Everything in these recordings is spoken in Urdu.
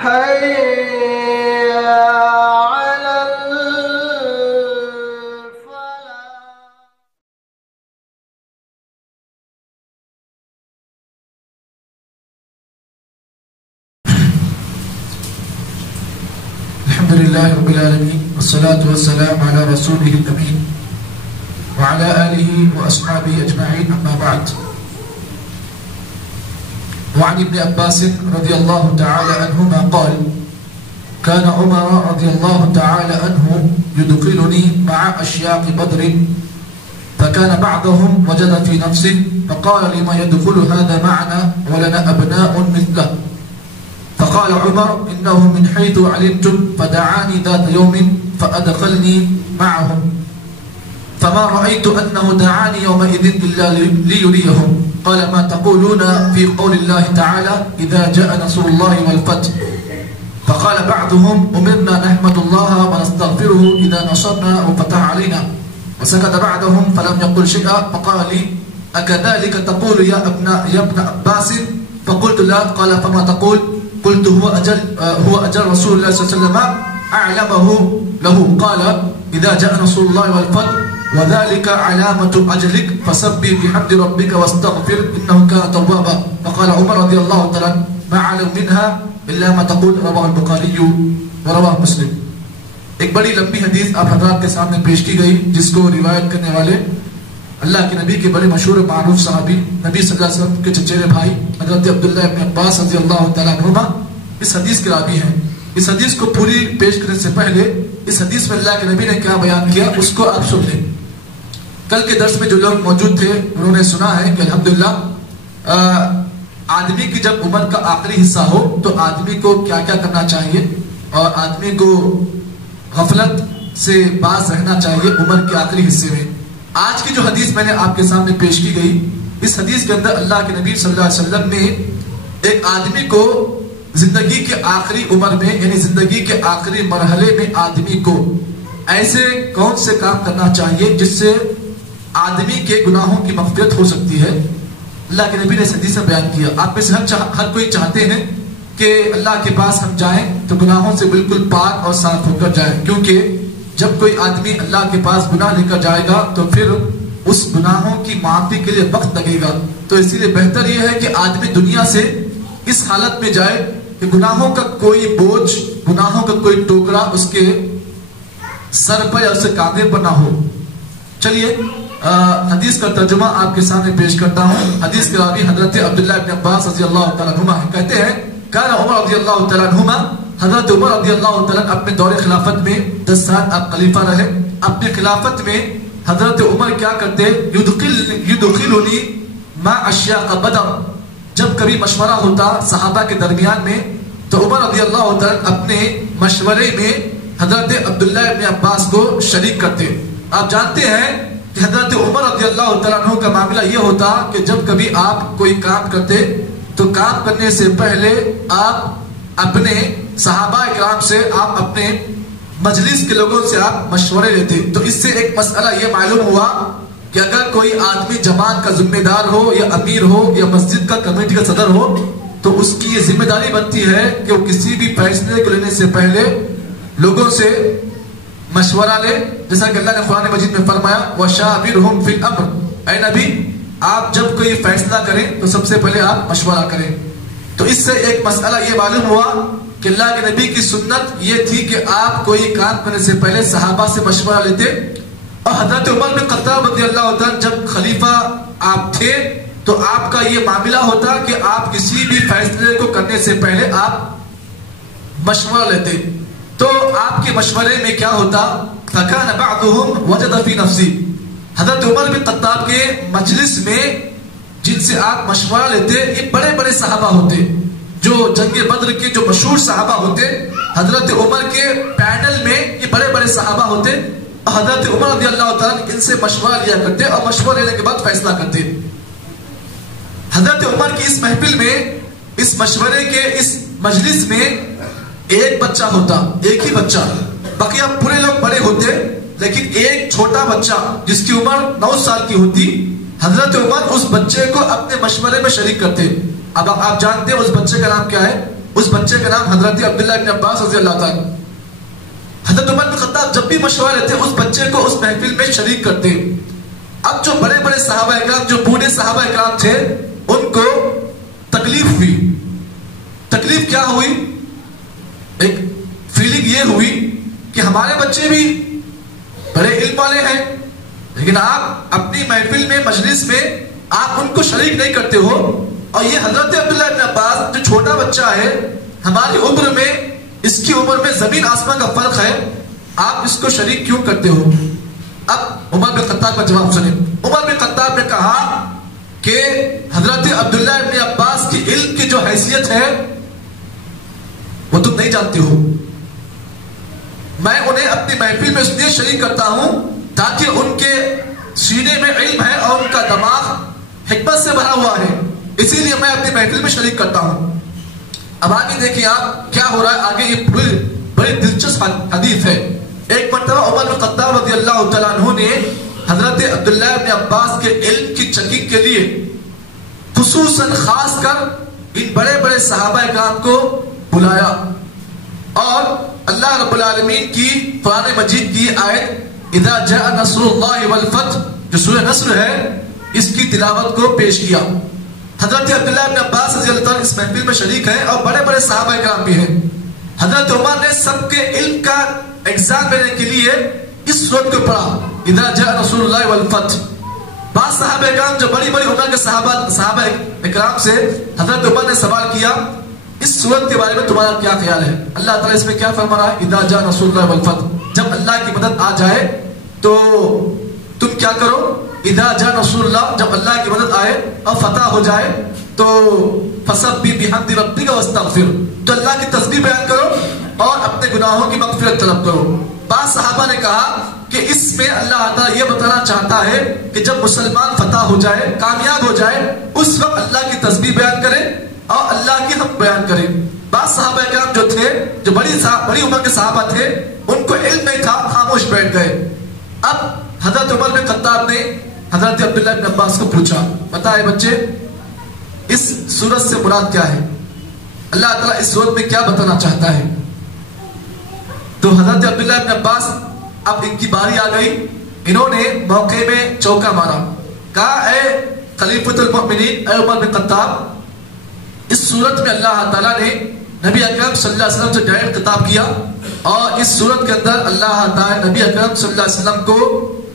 حي على الحمد لله رب العالمين والصلاة والسلام على رسوله الأمين وعلى آله وأصحابه أجمعين أما بعد. وعن ابن عباس رضي الله تعالى عنهما قال: كان عمر رضي الله تعالى عنه يدخلني مع أشياق بدر، فكان بعضهم وجد في نفسه فقال: لما يدخل هذا معنا ولنا أبناء مثله؟ فقال عمر: إنه من حيث علمتم، فدعاني ذات يوم فأدخلني معهم، فما رأيت أنه دعاني يومئذ إلا ليريهم. قال: ما تقولون في قول الله تعالى: إذا جاء نصر الله والفتح؟ فقال بعضهم: أمرنا نحمد الله ونستغفره إذا نصرنا وفتح علينا. وسكت بعضهم فلم يقل شيئا، فقال لي: أكذلك تقول يا ابن عباس؟ فقلت لا. قال: فما تقول؟ قلت: هو أجل رسول الله صلى الله عليه وسلم أعلمه له. قال: إذا جاء رسول الله والفتح وذلك علامة أجلك فسبح بحمد ربك واستغفر إنه كان توابا. فقال عمر رضي الله تعالى: ما علم منها إلا ما تقول. رواه البخاری ورواه مسلم. ایک بڑی لمبی حدیث آپ حضرات کے سامنے پیش کی گئی، جس کو روایت کرنے والے اللہ کے نبی کے بڑے مشہور و معروف صحابی نبی صلی اللہ علیہ وسلم کے چچیرے بھائی حضرت عبداللہ ابن عباس رضی اللہ تعالیٰ عنہما اس حدیث کے راوی ہیں. اس حدیث کو پوری پیش کرنے سے پہلے اس حدیث میں اللہ کے نبی نے کیا بیان کیا اس کو آپ سن لیں. کل کے درس میں جو لوگ موجود تھے انہوں نے سنا ہے کہ الحمدللہ آدمی کی جب عمر کا آخری حصہ ہو تو آدمی کو کیا کیا کرنا چاہیے اور آدمی کو غفلت سے باز رہنا چاہیے عمر کے آخری حصے میں. آج کی جو حدیث میں نے آپ کے سامنے پیش کی گئی، اس حدیث کے اندر اللہ کے نبی صلی اللہ علیہ وسلم نے ایک آدمی کو زندگی کے آخری عمر میں یعنی زندگی کے آخری مرحلے میں آدمی کو ایسے کون سے کام کرنا چاہیے جس سے آدمی کے گناہوں کی مغفرت ہو سکتی ہے، اللہ کے نبی نے اس حدیث میں بیان کیا. آپ میں سے ہر کوئی چاہتے ہیں کہ اللہ کے پاس ہم جائیں تو گناہوں سے بالکل پاک اور صاف ہو کر جائیں، کیونکہ جب کوئی آدمی اللہ کے پاس گناہ لے کر جائے گا تو پھر اس گناہوں کی معافی کے لیے وقت لگے گا. تو اسی لیے بہتر یہ ہے کہ آدمی دنیا سے اس حالت میں جائے کہ گناہوں کا کوئی بوجھ، گناہوں کا کوئی ٹوکرا اس کے سر پر یا اس کے کاندھے پر نہ ہو. چلیے حدیث کا ترجمہ آپ کے سامنے پیش کرتا ہوں. حدیث کے راوی حضرت عبداللہ ابن عباس رضی اللہ تعالیٰ عنہما کہتے ہیں: کان عمر رضی اللہ تعالیٰ عنہما، حضرت عمر رضی اللہ تعالیٰ اپنے دور خلافت میں 10 سال آپ خلیفہ رہے. اپنے خلافت میں حضرت عمر کیا کرتے؟ یدخلنی مع اشیاق بدر. جب کبھی مشورہ ہوتا صحابہ کے درمیان میں تو عمر رضی اللہ تعالیٰ اپنے مشورے میں حضرت عبداللہ ابن عباس کو شریک کرتے. آپ جانتے ہیں کہ حضرت عمر رضی اللہ تعالیٰ عنہ کا معاملہ یہ ہوتا کہ جب کبھی آپ کوئی کام کرتے تو کام کرنے سے پہلے آپ اپنے صحابہ اکرام سے، آپ اپنے مجلس کے لوگوں سے آپ مشورے لیتے. تو اس سے ایک مسئلہ یہ معلوم ہوا کہ اگر کوئی آدمی جماعت کا ذمہ دار ہو یا امیر ہو یا مسجد کا کمیٹی کا صدر ہو تو اس کی یہ ذمہ داری بنتی ہے کہ وہ کسی بھی فیصلے کو لینے سے پہلے لوگوں سے مشورہ لے. جیسا کہ اللہ نے قرآن مجید میں فرمایا: وَشَاوِرْهُمْ فِي الْأَمْرِ. اے نبی، آپ جب کوئی فیصلہ کریں تو سب سے پہلے آپ مشورہ کریں. تو اس سے ایک مسئلہ یہ معلوم ہوا کہ اللہ کے نبی کی سنت یہ تھی کہ آپ کوئی کام کرنے سے پہلے صحابہ سے مشورہ لیتے. اور حضرت عمر بن خطاب رضی اللہ عنہ جب خلیفہ آپ تھے تو آپ کا یہ معاملہ ہوتا کہ آپ کسی بھی فیصلے کو کرنے سے پہلے آپ مشورہ لیتے. تو آپ کے مشورے میں کیا ہوتا؟ فَكَانَ بَعْضُهُمْ وَجَدَ فِي نَفْسِهِ. حضرت عمر بن خطاب کے مجلس میں جن سے آپ مشورہ لیتے یہ بڑے بڑے صحابہ ہوتے، جو جنگ بدر کے جو مشہور صحابہ ہوتے. حضرت عمر کے پینل میں یہ بڑے بڑے صحابہ ہوتے. حضرت عمر رضی اللہ تعالیٰ ان سے مشورہ لیا کرتے اور مشورہ لینے کے بعد فیصلہ کرتے. حضرت عمر کی اس محفل میں، اس مشورے کے اس مجلس میں ایک بچہ ہوتا، ایک ہی بچہ. بقیہ پورے لوگ بڑے ہوتے لیکن ایک چھوٹا بچہ جس کی عمر 9 سال کی ہوتی. حضرت عمر اس بچے کو اپنے مشورے میں شریک کرتے. اب آپ جانتے ہیں اس بچے کا نام کیا ہے؟ اس بچے کا نام حضرت عبداللہ بن عباس رضی اللہ تعالیٰ. حضرت عمر بن خطاب جب بھی مشورہ لیتے اس بچے کو اس محفل میں شریک کرتے. اب جو بڑے بڑے صحابہ اکرام، جو بوڑھے صحابہ اکرام تھے، ان کو تکلیف ہوئی. تکلیف کیا ہوئی؟ ایک فیلنگ یہ ہوئی کہ ہمارے بچے بھی بڑے علم والے ہیں، لیکن آپ اپنی محفل میں، مجلس میں آپ ان کو شریک نہیں کرتے ہو. اور یہ حضرت عبداللہ بن عباس جو چھوٹا بچہ ہے، ہماری عمر میں، اس کی عمر میں زمین آسمان کا فرق ہے، آپ اس کو شریک کیوں کرتے ہو؟ اب عمر بن خطاب کا جواب سنیں. عمر بن خطاب نے کہا کہ حضرت عبداللہ بن عباس کی علم کی جو حیثیت ہے وہ تم نہیں جانتے ہو. میں انہیں اپنی محفل میں اس لیے شریک کرتا ہوں تاکہ ان کے سینے میں علم ہے اور ان کا دماغ حکمت سے بھرا ہوا ہے، اسی لیے میں اپنی محفل میں شریک کرتا ہوں. اب آگے دیکھیں آپ کیا ہو رہا ہے. آگے یہ بڑی دلچسپ حدیث ہے. ایک مرتبہ عمر بن خطاب رضی اللہ تعالیٰ عنہ نے حضرت عبداللہ بن عباس کے علم کی چیکنگ کے لیے خصوصاً خاص کر ان بڑے بڑے صحابہ کرام کو بلایا، اور اللہ رب العالمین کی قرآن مجید کی آیت اذا جاء نصر اللہ والفتح جو سورہ نصر ہے، اس کی تلاوت کو پیش کیا. حضرت عبداللہ بن عباس رضی اللہ تعالیٰ اس محفل میں شریک ہیں اور بڑے بڑے صحابہ کرام بھی ہیں. حضرت عمر نے سب کے علم کا ایگزام لینے کے لیے اس سورت کو پڑھا اذا جاء نصر اللہ والفتح. بعض صحابہ کرام جو بڑی بڑی عمر کے صحابہ اکرام سے حضرت عمر نے سوال کیا اس سورت کے بارے میں تمہارا کیا خیال ہے؟ اللہ تعالیٰ اس میں کیا فرما رہا ہے؟ اذا جاء نصر اللہ والفتح، جب اللہ کی مدد آ جائے تو تم کیا کرو؟ اذا جاء نصر اللہ، جب اللہ کی مدد آئے اور فتح ہو جائے تو فسبح بحمد ربک واستغفر، تو اللہ کی تسبیح بیان کرو اور اپنے گناہوں کی مغفرت طلب کرو. بعض صحابہ نے کہا کہ اس میں اللہ تعالیٰ یہ بتانا چاہتا ہے کہ جب مسلمان فتح ہو جائے، کامیاب ہو جائے، اس وقت اللہ کی تسبیح بیان کرے اور اللہ کی حمد بیان کرے. بعض صحابہ کرام جو تھے، جو بڑی عمر کے صحابہ تھے، ان کو علم نہیں تھا، خاموش بیٹھ گئے. اب حضرت عمر بن خطاب نے حضرت عبداللہ بن عباس کو پوچھا، بتائے بچے اس سورت سے مراد کیا ہے؟ اللہ تعالیٰ اس سورت میں کیا بتانا چاہتا ہے؟ تو حضرت عبداللہ بن عباس، اب ان کی باری آ گئی. انہوں نے موقع میں چوکا مارا، کہا اے خلیفۃ المؤمنین، اے عمر بن خطاب، اس سورت میں اللہ تعالیٰ نے نبی اکرم صلی اللہ علیہ وسلم سے ڈائریکٹ خطاب کیا، اور اس سورت کے اندر اللہ تعالیٰ نبی اکرم صلی اللہ علیہ وسلم کو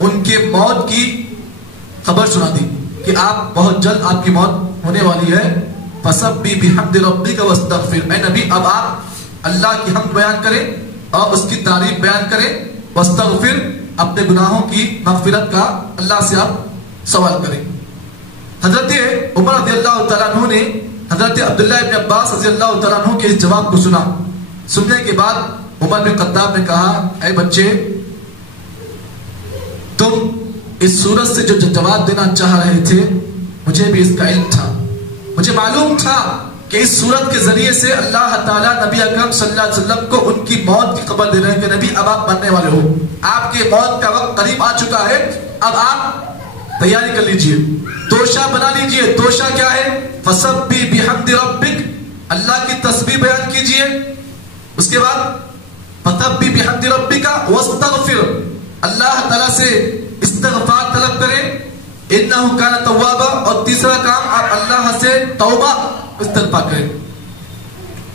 ان کے موت کی خبر سنا دی کہ آپ بہت جلد آپ کی موت ہونے والی ہے. فسبح بحمد ربک واستغفر، اے نبی اب آپ اللہ کی حمد بیان کریں اور اس کی تعریف بیان کریں. واستغفر، اپنے گناہوں کی مغفرت کا اللہ سے آپ سوال کریں. حضرت عمر رضی اللہ تعالیٰ عنہ نے حضرت عبداللہ بن عباس رضی اللہ تعالیٰ عنہ کے اس جواب کو سنا. سننے کے بعد عمر بن خطاب نے کہا، اے بچے، تم اس صورت سے جو جواب دینا چاہ رہے تھے، مجھے بھی اس کا علم تھا. مجھے معلوم تھا کہ اس صورت کے ذریعے سے اللہ تعالیٰ نبی اکرم صلی اللہ علیہ وسلم کو ان کی موت کی خبر دے رہے ہیں کہ نبی اب آپ مرنے والے ہو، آپ کے موت کا وقت قریب آ چکا ہے، اب آپ تیاری کر لیجئے، توشہ بنا لیجئے. توشہ کیا ہے؟ فسبح بحمد ربک، اللہ کی تسبیح بیان کیجئے. اس کے بعد فسبح بحمد ربک واستغفر، اللہ تعالیٰ سے استغفار طلب کریں، انہ کان توابا، اور تیسرا کام آپ اللہ سے توبہ استغفار کریں.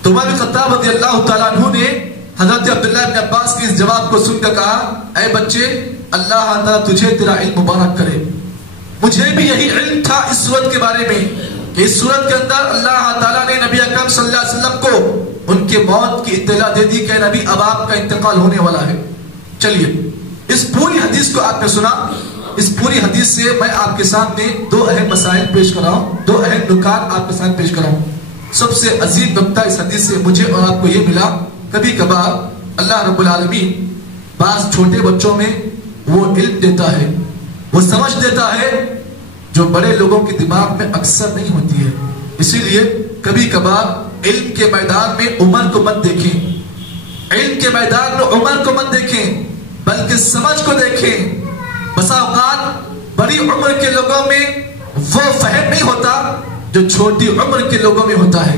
تو عمر بن خطاب رضی اللہ تعالیٰ عنہ نے حضرت عبداللہ بن عباس کے اس جواب کو سن کر کہا، اے بچے، اللہ تعالیٰ تجھے تیرا علم مبارک کرے. مجھے بھی یہی علم تھا اس صورت کے بارے میں کہ اس صورت کے اندر اللہ تعالیٰ نے نبی اکرم صلی اللہ علیہ وسلم کو ان کے موت کی اطلاع دے دی کہ نبی اب آپ کا انتقال ہونے والا ہے. چلیے اس پوری حدیث کو آپ نے سنا. اس پوری حدیث سے میں آپ کے سامنے دو اہم مسائل پیش کر رہا ہوں، دو اہم نکات آپ کے سامنے پیش کر رہا ہوں. سب سے عظیم نکتہ اس حدیث سے مجھے اور آپ کو یہ ملا، کبھی کبھار اللہ رب العالمین بعض چھوٹے بچوں میں وہ علم دیتا ہے، وہ سمجھ دیتا ہے جو بڑے لوگوں کے دماغ میں اکثر نہیں ہوتی ہے. اسی لیے کبھی کبھار علم کے میدان میں عمر کو مت دیکھیں، علم کے میدان میں عمر کو مت دیکھیں، بلکہ سمجھ کو دیکھیں. بسا اوقات بڑی عمر کے لوگوں میں وہ فہم نہیں ہوتا جو چھوٹی عمر کے لوگوں میں ہوتا ہے.